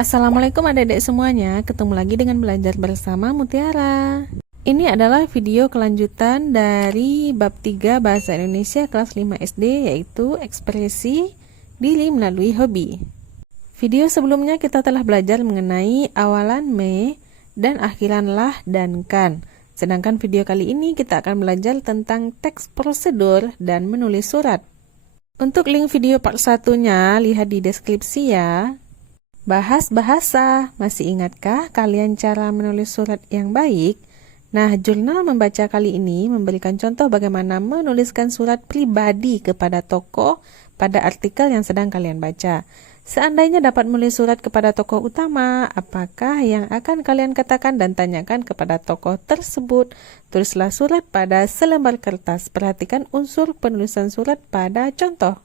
Assalamualaikum adik-adik semuanya, ketemu lagi dengan belajar bersama Mutiara. Ini adalah video kelanjutan dari bab 3 Bahasa Indonesia kelas 5 SD, yaitu ekspresi diri melalui hobi. Video sebelumnya kita telah belajar mengenai awalan me dan akhiran lah dan kan. Sedangkan video kali ini kita akan belajar tentang teks prosedur dan menulis surat. Untuk link video part 1-nya, lihat di deskripsi ya. Bahas bahasa, masih ingatkah kalian cara menulis surat yang baik? Nah, jurnal membaca kali ini memberikan contoh bagaimana menuliskan surat pribadi kepada tokoh pada artikel yang sedang kalian baca. Seandainya dapat menulis surat kepada tokoh utama, apakah yang akan kalian katakan dan tanyakan kepada tokoh tersebut? Tulislah surat pada selembar kertas. Perhatikan unsur penulisan surat pada contoh.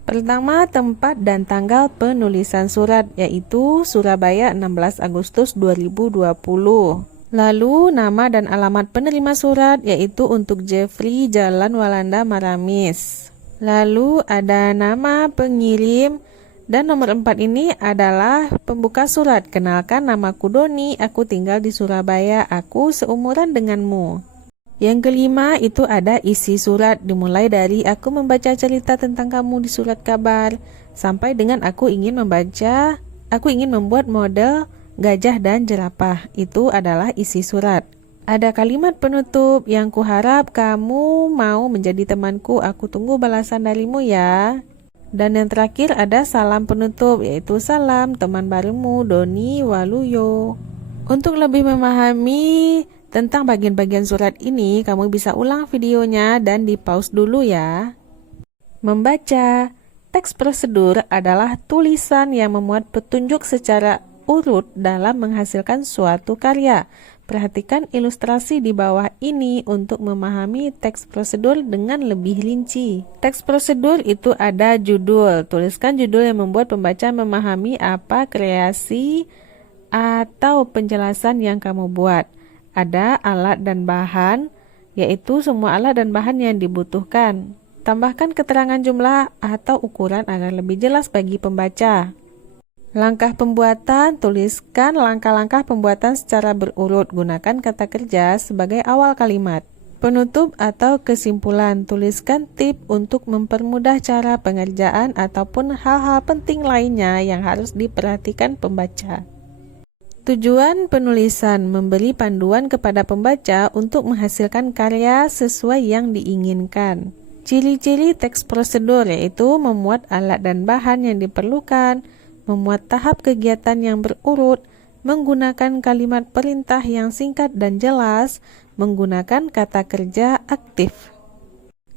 Pertama, tempat dan tanggal penulisan surat, yaitu Surabaya 16 Agustus 2020. Lalu, nama dan alamat penerima surat, yaitu untuk Jeffrey, Jalan Walanda Maramis. Lalu, ada nama pengirim, dan nomor 4 ini adalah pembuka surat. Kenalkan, namaku Doni, aku tinggal di Surabaya, aku seumuran denganmu. Yang kelima itu ada isi surat, dimulai dari aku membaca cerita tentang kamu di surat kabar sampai dengan aku ingin membuat model gajah dan jerapah. Itu adalah isi surat. Ada kalimat penutup yang kuharap kamu mau menjadi temanku, aku tunggu balasan darimu ya. Dan yang terakhir ada salam penutup, yaitu salam teman barumu Doni Waluyo. Untuk lebih memahami tentang bagian-bagian surat ini, kamu bisa ulang videonya dan di-pause dulu ya. Membaca. Teks prosedur adalah tulisan yang memuat petunjuk secara urut dalam menghasilkan suatu karya. Perhatikan ilustrasi di bawah ini untuk memahami teks prosedur dengan lebih rinci. Teks prosedur itu ada judul. Tuliskan judul yang membuat pembaca memahami apa kreasi atau penjelasan yang kamu buat. Ada alat dan bahan, yaitu semua alat dan bahan yang dibutuhkan. Tambahkan keterangan jumlah atau ukuran agar lebih jelas bagi pembaca. Langkah pembuatan, tuliskan langkah-langkah pembuatan secara berurut. Gunakan kata kerja sebagai awal kalimat. Penutup atau kesimpulan, tuliskan tip untuk mempermudah cara pengerjaan ataupun hal-hal penting lainnya yang harus diperhatikan pembaca. Tujuan penulisan, memberi panduan kepada pembaca untuk menghasilkan karya sesuai yang diinginkan. Ciri-ciri teks prosedur yaitu memuat alat dan bahan yang diperlukan, memuat tahap kegiatan yang berurut, menggunakan kalimat perintah yang singkat dan jelas, menggunakan kata kerja aktif.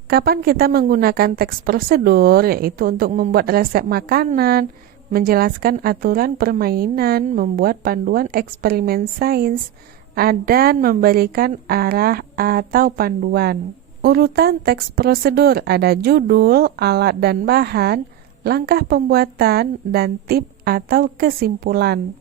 Kapan kita menggunakan teks prosedur? Yaitu untuk membuat resep makanan, menjelaskan aturan permainan, membuat panduan eksperimen sains, dan memberikan arah atau panduan. Urutan teks prosedur ada judul, alat dan bahan, langkah pembuatan, dan tip atau kesimpulan.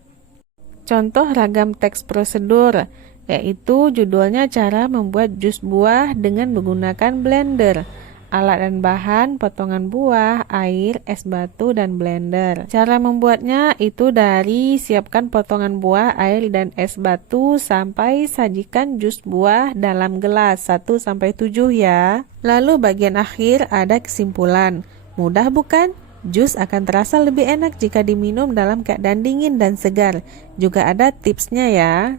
Contoh ragam teks prosedur, yaitu judulnya cara membuat jus buah dengan menggunakan blender. Alat dan bahan, potongan buah, air, es batu, dan blender. Cara membuatnya itu dari siapkan potongan buah, air, dan es batu sampai sajikan jus buah dalam gelas 1-7 ya. Lalu bagian akhir ada kesimpulan. Mudah bukan? Jus akan terasa lebih enak jika diminum dalam keadaan dingin dan segar. Juga ada tipsnya ya.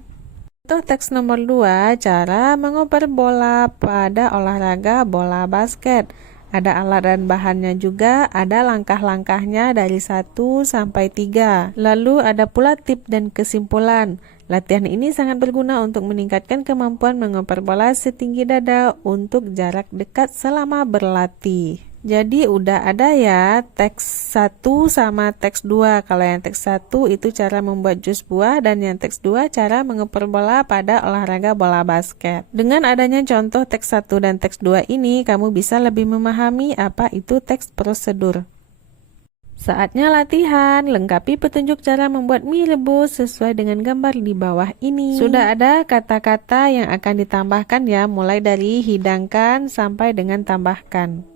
Contoh teks nomor 2, cara mengoper bola pada olahraga bola basket. Ada alat dan bahannya juga, ada langkah-langkahnya dari 1-3. Lalu ada pula tip dan kesimpulan. Latihan ini sangat berguna untuk meningkatkan kemampuan mengoper bola setinggi dada untuk jarak dekat selama berlatih. Jadi udah ada ya teks 1 sama teks 2. Kalau yang teks 1 itu cara membuat jus buah, dan yang teks 2 cara mengoper bola pada olahraga bola basket. Dengan adanya contoh teks 1 dan teks 2 ini, kamu bisa lebih memahami apa itu teks prosedur. Saatnya latihan, lengkapi petunjuk cara membuat mie rebus sesuai dengan gambar di bawah ini. Sudah ada kata-kata yang akan ditambahkan ya, mulai dari hidangkan sampai dengan tambahkan.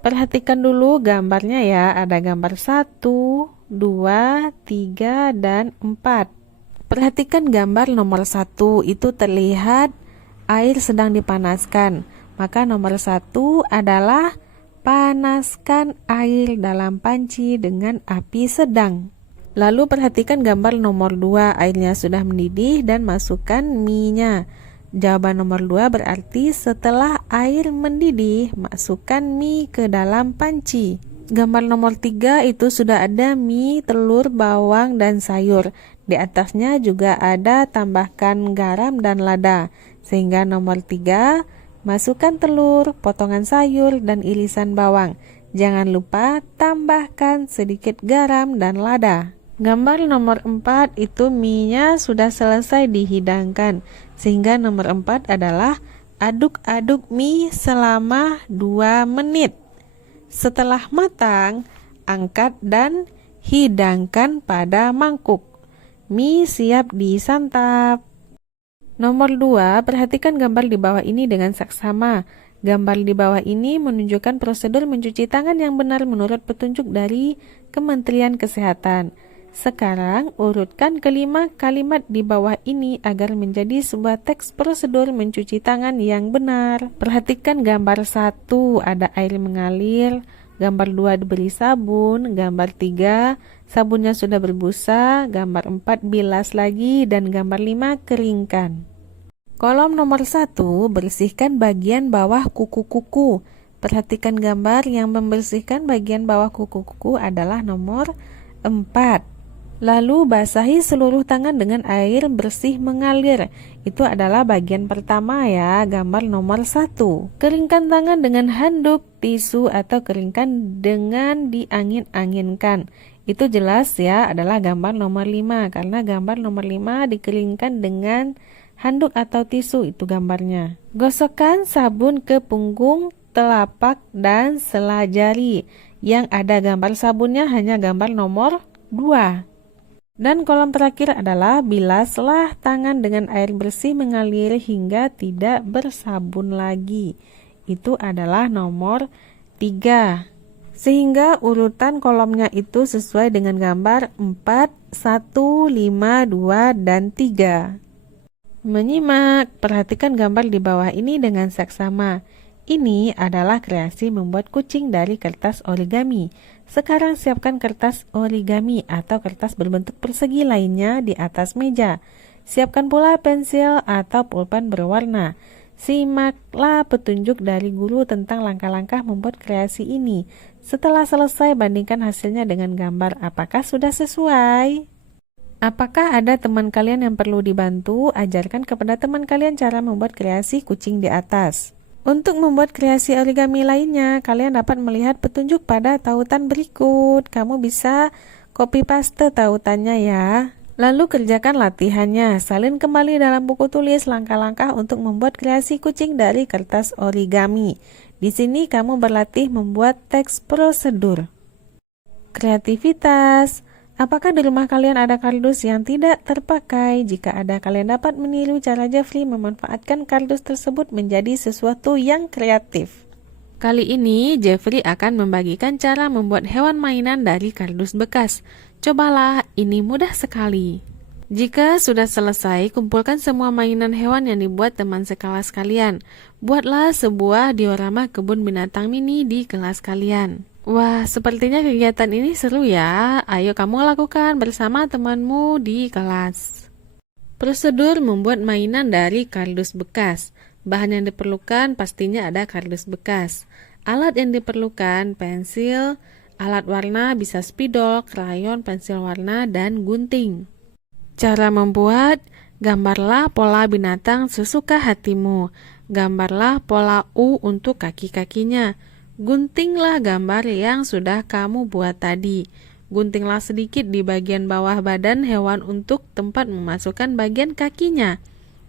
Perhatikan dulu gambarnya ya, ada gambar 1, 2, 3, dan 4. Perhatikan gambar nomor 1, itu terlihat air sedang dipanaskan. Maka nomor 1 adalah panaskan air dalam panci dengan api sedang. Lalu perhatikan gambar nomor 2, airnya sudah mendidih dan masukkan mie-nya. Jawaban nomor 2 berarti setelah air mendidih, masukkan mie ke dalam panci. Gambar nomor 3 itu sudah ada mie, telur, bawang, dan sayur. Di atasnya juga ada tambahkan garam dan lada. Sehingga nomor 3, masukkan telur, potongan sayur, dan irisan bawang. Jangan lupa tambahkan sedikit garam dan lada. Gambar nomor 4 itu mie-nya sudah selesai dihidangkan. Sehingga nomor 4 adalah aduk-aduk mie selama 2 menit. Setelah matang, angkat dan hidangkan pada mangkuk. Mie siap disantap. Nomor 2, perhatikan gambar di bawah ini dengan saksama. Gambar di bawah ini menunjukkan prosedur mencuci tangan yang benar menurut petunjuk dari Kementerian Kesehatan. Sekarang, urutkan kelima kalimat di bawah ini agar menjadi sebuah teks prosedur mencuci tangan yang benar. Perhatikan gambar 1, ada air mengalir. Gambar 2 diberi sabun. Gambar 3, sabunnya sudah berbusa. Gambar 4, bilas lagi. Dan gambar 5, keringkan. Kolom nomor 1, bersihkan bagian bawah kuku-kuku. Perhatikan gambar yang membersihkan bagian bawah kuku-kuku adalah nomor 4. Lalu basahi seluruh tangan dengan air bersih mengalir. Itu adalah bagian pertama ya, gambar nomor 1. Keringkan tangan dengan handuk, tisu, atau keringkan dengan diangin-anginkan. Itu jelas ya, adalah gambar nomor 5. Karena gambar nomor 5 dikeringkan dengan handuk atau tisu, itu gambarnya. Gosokkan sabun ke punggung, telapak, dan sela jari. Yang ada gambar sabunnya hanya gambar nomor 2. Dan kolom terakhir adalah bilaslah tangan dengan air bersih mengalir hingga tidak bersabun lagi. Itu adalah nomor 3. Sehingga urutan kolomnya itu sesuai dengan gambar 4, 1, 5, 2, dan 3. Menyimak, perhatikan gambar di bawah ini dengan saksama. Ini adalah kreasi membuat kucing dari kertas origami. Sekarang siapkan kertas origami atau kertas berbentuk persegi lainnya di atas meja. Siapkan pula pensil atau pulpen berwarna. Simaklah petunjuk dari guru tentang langkah-langkah membuat kreasi ini. Setelah selesai, bandingkan hasilnya dengan gambar. Apakah sudah sesuai? Apakah ada teman kalian yang perlu dibantu? Ajarkan kepada teman kalian cara membuat kreasi kucing di atas. Untuk membuat kreasi origami lainnya, kalian dapat melihat petunjuk pada tautan berikut. Kamu bisa copy paste tautannya ya. Lalu kerjakan latihannya. Salin kembali dalam buku tulis langkah-langkah untuk membuat kreasi kucing dari kertas origami. Di sini kamu berlatih membuat teks prosedur. Kreativitas. Apakah di rumah kalian ada kardus yang tidak terpakai? Jika ada, kalian dapat meniru cara Jeffrey memanfaatkan kardus tersebut menjadi sesuatu yang kreatif. Kali ini, Jeffrey akan membagikan cara membuat hewan mainan dari kardus bekas. Cobalah, ini mudah sekali. Jika sudah selesai, kumpulkan semua mainan hewan yang dibuat teman sekelas kalian. Buatlah sebuah diorama kebun binatang mini di kelas kalian. Wah, sepertinya kegiatan ini seru ya. Ayo kamu lakukan bersama temanmu di kelas. Prosedur membuat mainan dari kardus bekas. Bahan yang diperlukan pastinya ada kardus bekas. Alat yang diperlukan pensil, alat warna bisa spidol, krayon, pensil warna, dan gunting. Cara membuat, gambarlah pola binatang sesuka hatimu. Gambarlah pola U untuk kaki-kakinya. Guntinglah gambar yang sudah kamu buat tadi. Guntinglah sedikit di bagian bawah badan hewan untuk tempat memasukkan bagian kakinya.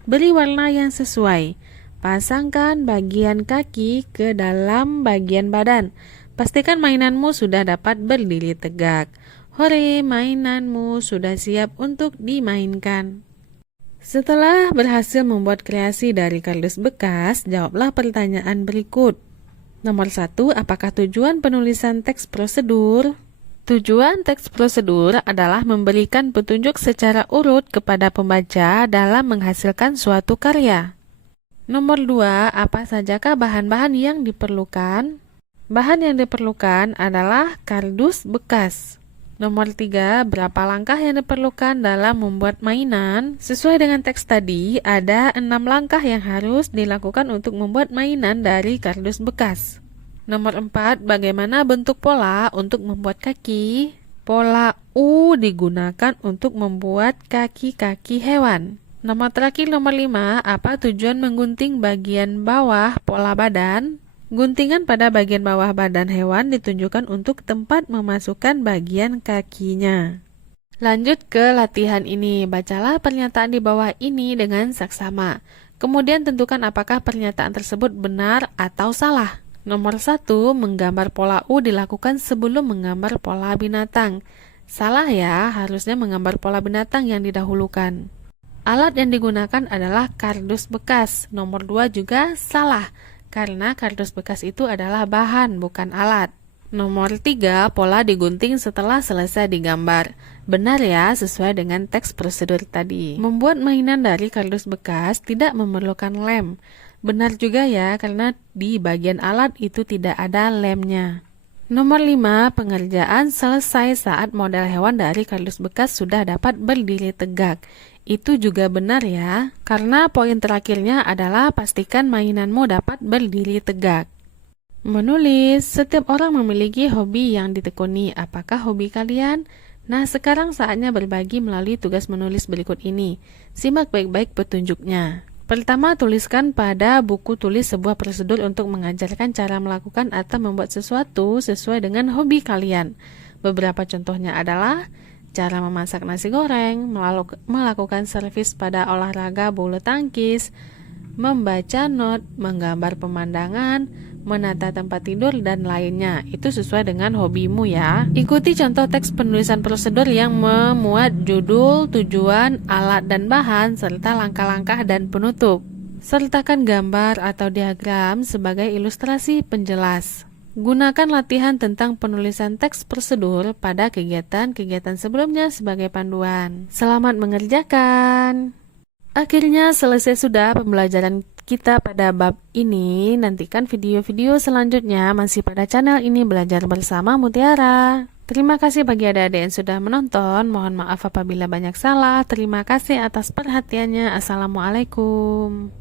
Beri warna yang sesuai. Pasangkan bagian kaki ke dalam bagian badan. Pastikan mainanmu sudah dapat berdiri tegak. Hore, mainanmu sudah siap untuk dimainkan. Setelah berhasil membuat kreasi dari kardus bekas, jawablah pertanyaan berikut. Nomor 1, apakah tujuan penulisan teks prosedur? Tujuan teks prosedur adalah memberikan petunjuk secara urut kepada pembaca dalam menghasilkan suatu karya. Nomor 2, apa sajakah bahan-bahan yang diperlukan? Bahan yang diperlukan adalah kardus bekas. Nomor 3, berapa langkah yang diperlukan dalam membuat mainan? Sesuai dengan teks tadi, ada 6 langkah yang harus dilakukan untuk membuat mainan dari kardus bekas. Nomor 4, bagaimana bentuk pola untuk membuat kaki? Pola U digunakan untuk membuat kaki-kaki hewan. Nomor terakhir, nomor 5, apa tujuan menggunting bagian bawah pola badan? Guntingan pada bagian bawah badan hewan ditunjukkan untuk tempat memasukkan bagian kakinya. Lanjut ke latihan ini, bacalah pernyataan di bawah ini dengan saksama. Kemudian tentukan apakah pernyataan tersebut benar atau salah. Nomor 1, menggambar pola U dilakukan sebelum menggambar pola binatang. Salah ya, harusnya menggambar pola binatang yang didahulukan. Alat yang digunakan adalah kardus bekas. Nomor 2 juga salah, karena kardus bekas itu adalah bahan, bukan alat. Nomor 3, pola digunting setelah selesai digambar. Benar ya, sesuai dengan teks prosedur tadi. Membuat mainan dari kardus bekas tidak memerlukan lem. Benar juga ya, karena di bagian alat itu tidak ada lemnya. Nomor 5, pengerjaan selesai saat model hewan dari kardus bekas sudah dapat berdiri tegak. Itu juga benar ya, karena poin terakhirnya adalah pastikan mainanmu dapat berdiri tegak. Menulis, setiap orang memiliki hobi yang ditekuni. Apakah hobi kalian? Nah, sekarang saatnya berbagi melalui tugas menulis berikut ini. Simak baik-baik petunjuknya. Pertama, tuliskan pada buku tulis sebuah prosedur untuk mengajarkan cara melakukan atau membuat sesuatu sesuai dengan hobi kalian. Beberapa contohnya adalah cara memasak nasi goreng, melakukan servis pada olahraga bulu tangkis, membaca not, menggambar pemandangan, menata tempat tidur, dan lainnya. Itu sesuai dengan hobimu ya. Ikuti contoh teks penulisan prosedur yang memuat judul, tujuan, alat dan bahan, serta langkah-langkah dan penutup. Sertakan gambar atau diagram sebagai ilustrasi penjelas. Gunakan latihan tentang penulisan teks prosedur pada kegiatan-kegiatan sebelumnya sebagai panduan. Selamat mengerjakan! Akhirnya selesai sudah pembelajaran kita pada bab ini. Nantikan video-video selanjutnya masih pada channel ini, Belajar Bersama Mutiara. Terima kasih bagi adik-adik yang sudah menonton. Mohon maaf apabila banyak salah. Terima kasih atas perhatiannya. Assalamualaikum.